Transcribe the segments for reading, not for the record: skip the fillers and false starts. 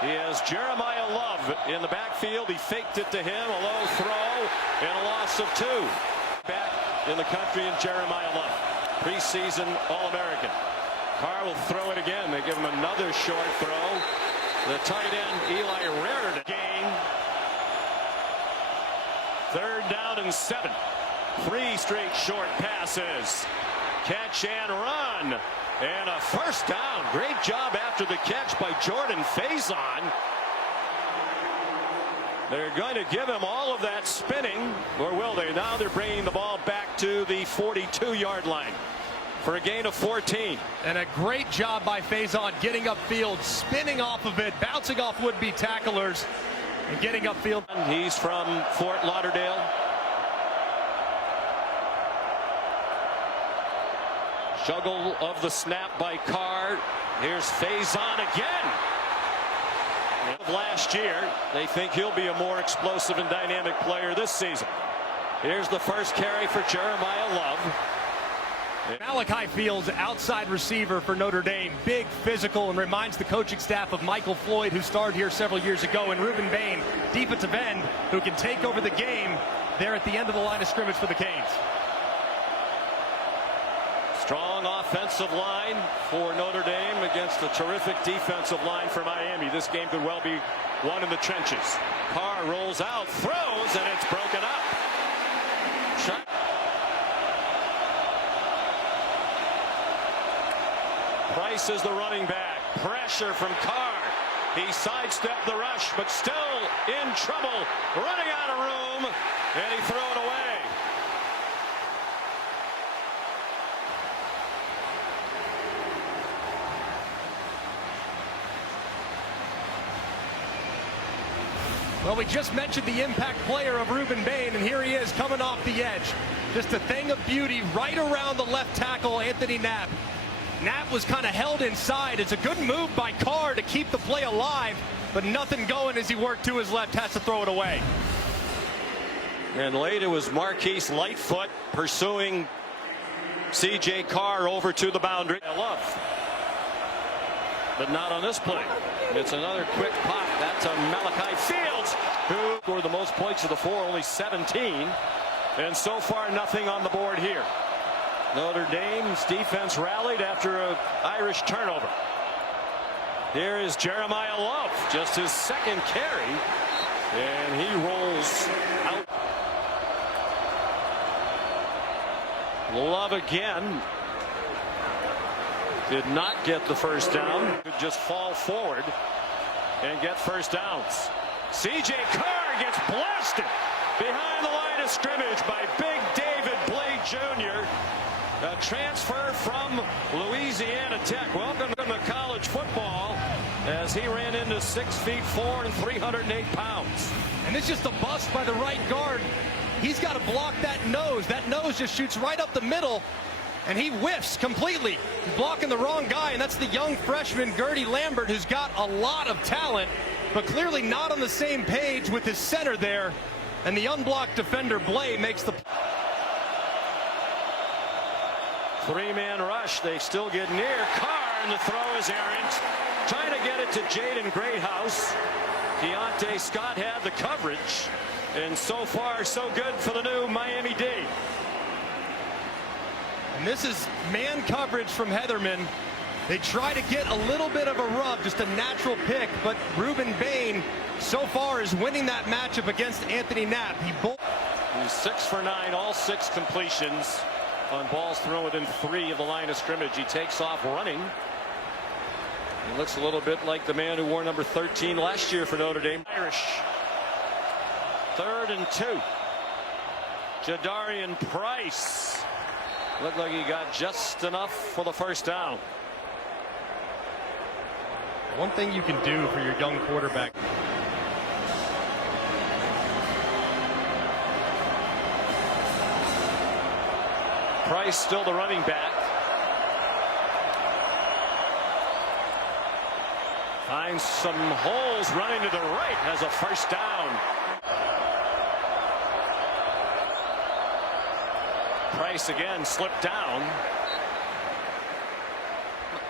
He has Jeremiah Love in the backfield. He faked it to him, a low throw, and a loss of 2. Back in the country in Jeremiah Love, preseason All-American. Carr will throw it again. They give him another short throw. The tight end, Eli Rared, gain. 3rd down and 7. 3 straight short passes. Catch and run. And a first down. Great job after the catch by Jordan Faison. They're going to give him all of that spinning, or will they? Now they're bringing the ball back to the 42-yard line for a gain of 14. And a great job by Faison getting upfield, spinning off of it, bouncing off would-be tacklers, and getting upfield. He's from Fort Lauderdale. Juggle of the snap by Carr. Here's Faison again. Last year, they think he'll be a more explosive and dynamic player this season. Here's the first carry for Jeremiah Love. Malachi Fields, outside receiver for Notre Dame, big, physical, and reminds the coaching staff of Michael Floyd, who started here several years ago, and Rueben Bain, defensive end, who can take over the game there at the end of the line of scrimmage for the Canes. Strong offensive line for Notre Dame against a terrific defensive line for Miami. This game could well be won in the trenches. Carr rolls out, throws, and it's broken up. Shot. Price is the running back. Pressure from Carr. He sidestepped the rush, but still in trouble. Running out of room, and he threw it away. Well, we just mentioned the impact player of Rueben Bain, and here he is coming off the edge. Just a thing of beauty right around the left tackle, Anthony Knapp. Knapp was kind of held inside. It's a good move by Carr to keep the play alive, but nothing going as he worked to his left, has to throw it away. And late it was Marquise Lightfoot pursuing C.J. Carr over to the boundary. Love. But not on this play. It's another quick pop. That's a Malachi Fields, who scored the most points of the 4, only 17. And so far, nothing on the board here. Notre Dame's defense rallied after an Irish turnover. Here is Jeremiah Love, just his 2nd carry. And he rolls out. Love again. Did not get the first down. Could just fall forward and get first downs. C.J. Carr gets blasted behind the line of scrimmage by Big David Blade Jr. A transfer from Louisiana Tech. Welcome to college football as he ran into 6'4" and 308 pounds. And it's just a bust by the right guard. He's got to block that nose. That nose just shoots right up the middle. And he whiffs completely. He's blocking the wrong guy, and that's the young freshman Gertie Lambert, who's got a lot of talent, but clearly not on the same page with his center there. And the unblocked defender, Blay, makes the... 3-man rush. They still get near. Carr, and the throw is errant. Trying to get it to Jaden Greathouse. Deontay Scott had the coverage. And so far, so good for the new Miami D. And this is man coverage from Heatherman. They try to get a little bit of a rub, just a natural pick, but Rueben Bain so far is winning that matchup against Anthony Knapp. He's 6 for 9, all 6 completions on balls thrown within 3 of the line of scrimmage. He takes off running. He looks a little bit like the man who wore number 13 last year for Notre Dame. Irish. 3rd and 2. Jadarian Price. Looked like he got just enough for the first down. One thing you can do for your young quarterback. Price still the running back. Finds some holes, running to the right, has a first down. Price again slipped down.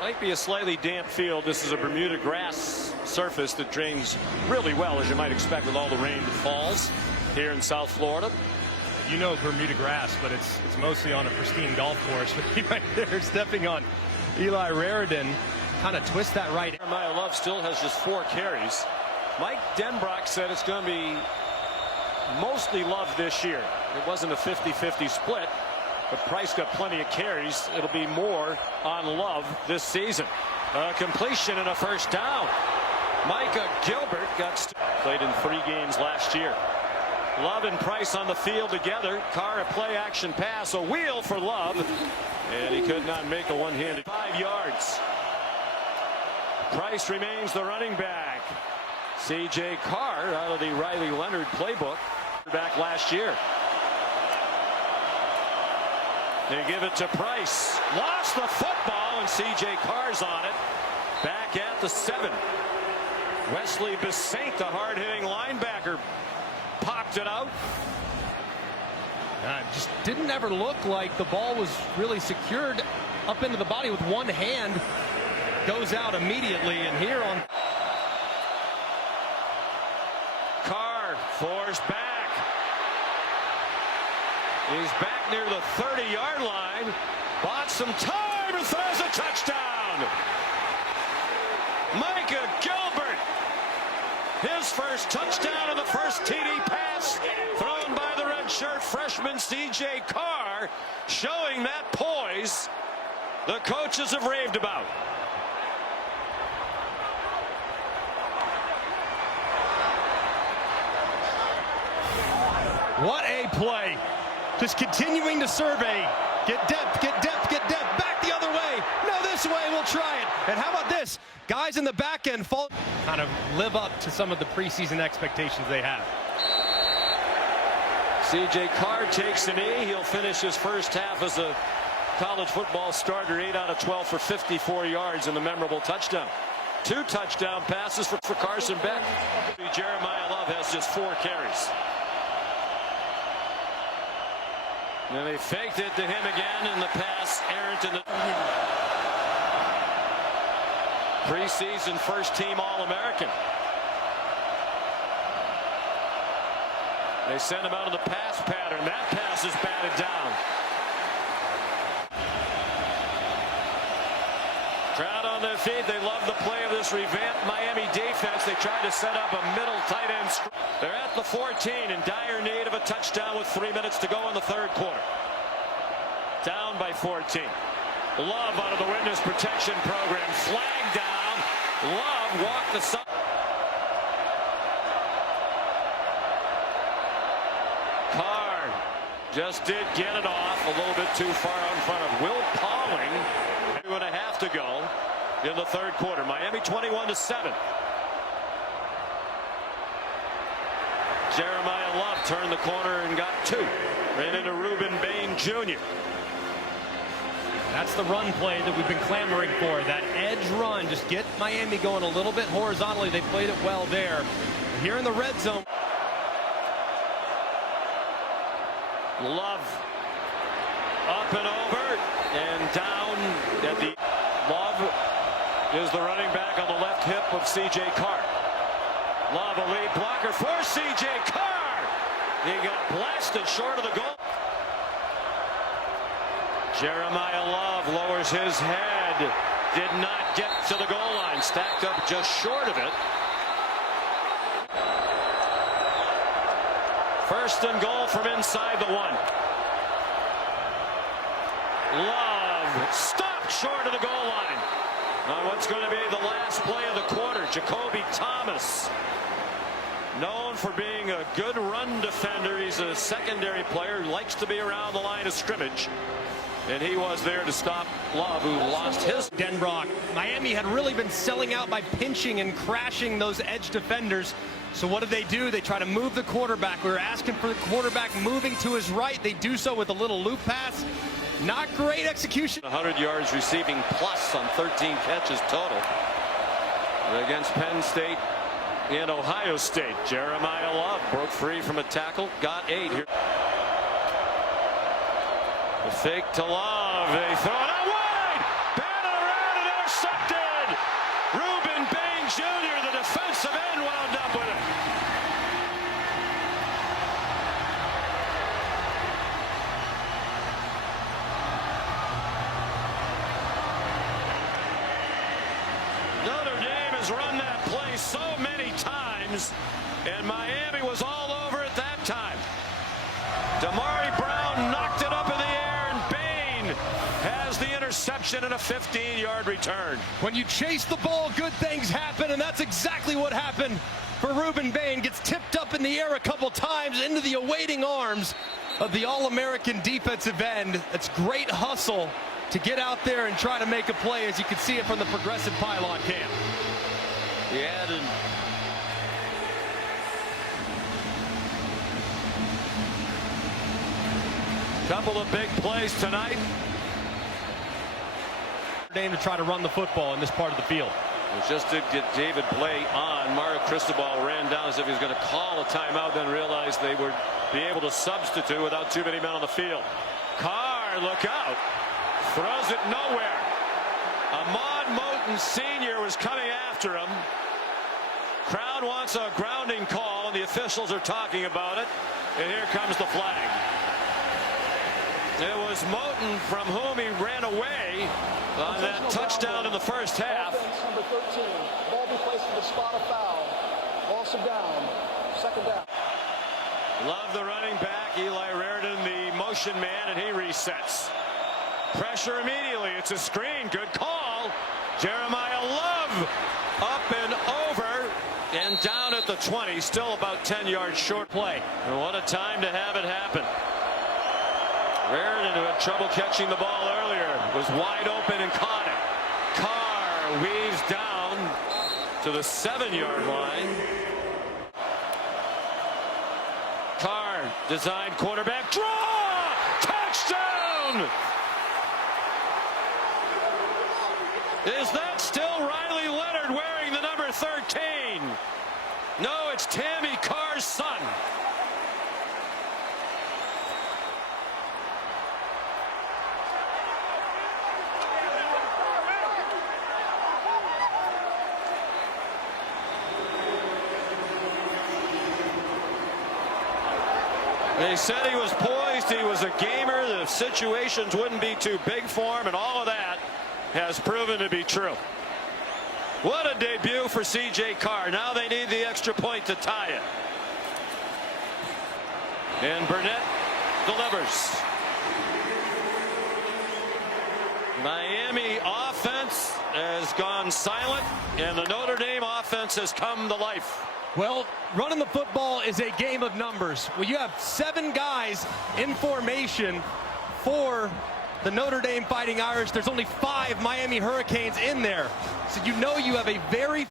Might be a slightly damp field. This is a Bermuda grass surface that drains really well, as you might expect with all the rain that falls here in South Florida. You know Bermuda grass, but it's mostly on a pristine golf course. But he right there stepping on Eli Rueben, kind of twist that right. Jeremiah Love still has just 4 carries. Mike Denbrock said it's going to be mostly Love this year. It wasn't a 50-50 split, but Price got plenty of carries. It'll be more on Love this season. A completion and a first down. Micah Gilbert played in 3 games last year. Love and Price on the field together. Carr a play action pass, a wheel for Love, and he could not make a one-handed. 5 yards. Price remains the running back. C.J. Carr out of the Riley Leonard playbook back last year. They give it to Price. Lost the football, and C.J. Carr's on it. Back at the 7. Wesley Besaint, the hard-hitting linebacker, popped it out. Just didn't ever look like the ball was really secured up into the body with one hand. Goes out immediately, and here on Carr forced back. He's back near the 30-yard line. Bought some time and throws a touchdown. Micah Gilbert. His first touchdown and the first TD pass thrown by the redshirt freshman C.J. Carr, showing that poise the coaches have raved about. what a play. Just continuing to survey. Get depth, get depth, get depth. Back the other way. No, this way. We'll try it. And how about this? Guys in the back end fall. Kind of live up to some of the preseason expectations they have. C.J. Carr takes a knee. He'll finish his first half as a college football starter. 8 out of 12 for 54 yards and the memorable touchdown. 2 touchdown passes for Carson Beck. Jeremiah Love has just 4 carries. And they faked it to him again, and the pass errant in the preseason first-team All-American. They send him out of the pass pattern. That pass is batted down. Crowd on their feet. They love the play of this revamped Miami defense. They tried to set up a middle tight end. They're at the 14 in dire need of a touchdown with 3 minutes to go in the third quarter. Down by 14. Love out of the witness protection program. Flag down. Love walked the side. Carr just did get it off a little bit too far out in front of Will Pauling. 2.5 to go in the third quarter. Miami 21-7. Jeremiah Love turned the corner and got 2. Ran into Rueben Bain Jr. That's the run play that we've been clamoring for. That edge run. Just get Miami going a little bit horizontally. They played it well there. Here in the red zone. Love up and over and down at the. Love is the running back on the left hip of C.J. Carr. Love, a lead blocker for C.J. Carr. He got blasted short of the goal. Jeremiah Love lowers his head. Did not get to the goal line. Stacked up just short of it. First and goal from inside the 1. Love stopped short of the goal line. On what's going to be the last play of the quarter, Jacoby Thomas. Known for being a good run defender. He's a secondary player who likes to be around the line of scrimmage. And he was there to stop Love, who lost his. Denbrock. Miami had really been selling out by pinching and crashing those edge defenders. So what did they do? They try to move the quarterback. We were asking for the quarterback moving to his right. They do so with a little loop pass. Not great execution. 100 yards receiving plus on 13 catches total against Penn State and Ohio State. Jeremiah Love broke free from a tackle, got 8 here. The fake to Love. They throw it out wide. Batted around and has run that play so many times, and Miami was all over it that time. Damari Brown knocked it up in the air, and Bain has the interception and a 15-yard return. When you chase the ball, good things happen, and that's exactly what happened for Rueben. Bain gets tipped up in the air a couple times into the awaiting arms of the All-American defensive end. That's great hustle to get out there and try to make a play, as you can see it from the Progressive Pylon cam. He had an couple of big plays tonight. Notre Dame to try to run the football in this part of the field. It just did get David Blay on. Mario Cristobal ran down as if he was going to call a timeout, then realized they would be able to substitute without too many men on the field. Carr, look out. Throws it nowhere. Ahmad Moten Sr. was coming after him. Crowd wants a grounding call, and the officials are talking about it. And here comes the flag. It was Moten from whom he ran away on that touchdown in the first half. Offense number 13. Ball be placed in the spot of foul. Loss of down. Second down. Love the running back. Eli Raridon, the motion man, and he resets. Pressure immediately. It's a screen. Good call. Jeremiah Love up and over and down at the 20. Still about 10 yards short. Play. And what a time to have it happen. Raridon, who had trouble catching the ball earlier, was wide open and caught it. Carr weaves down to the 7-yard line. Carr, designed quarterback draw! Touchdown! Is that still Riley Leonard wearing the number 13? No, it's Tammy Carr's son. They said he was poised, he was a gamer, the situations wouldn't be too big for him, and all of that has proven to be true. What a debut for C.J. Carr. Now they need the extra point to tie it. And Burnett delivers. Miami offense has gone silent, and the Notre Dame offense has come to life. Well, running the football is a game of numbers. Well, you have 7 guys in formation for the Notre Dame Fighting Irish. There's only 5 Miami Hurricanes in there. So you know you have a very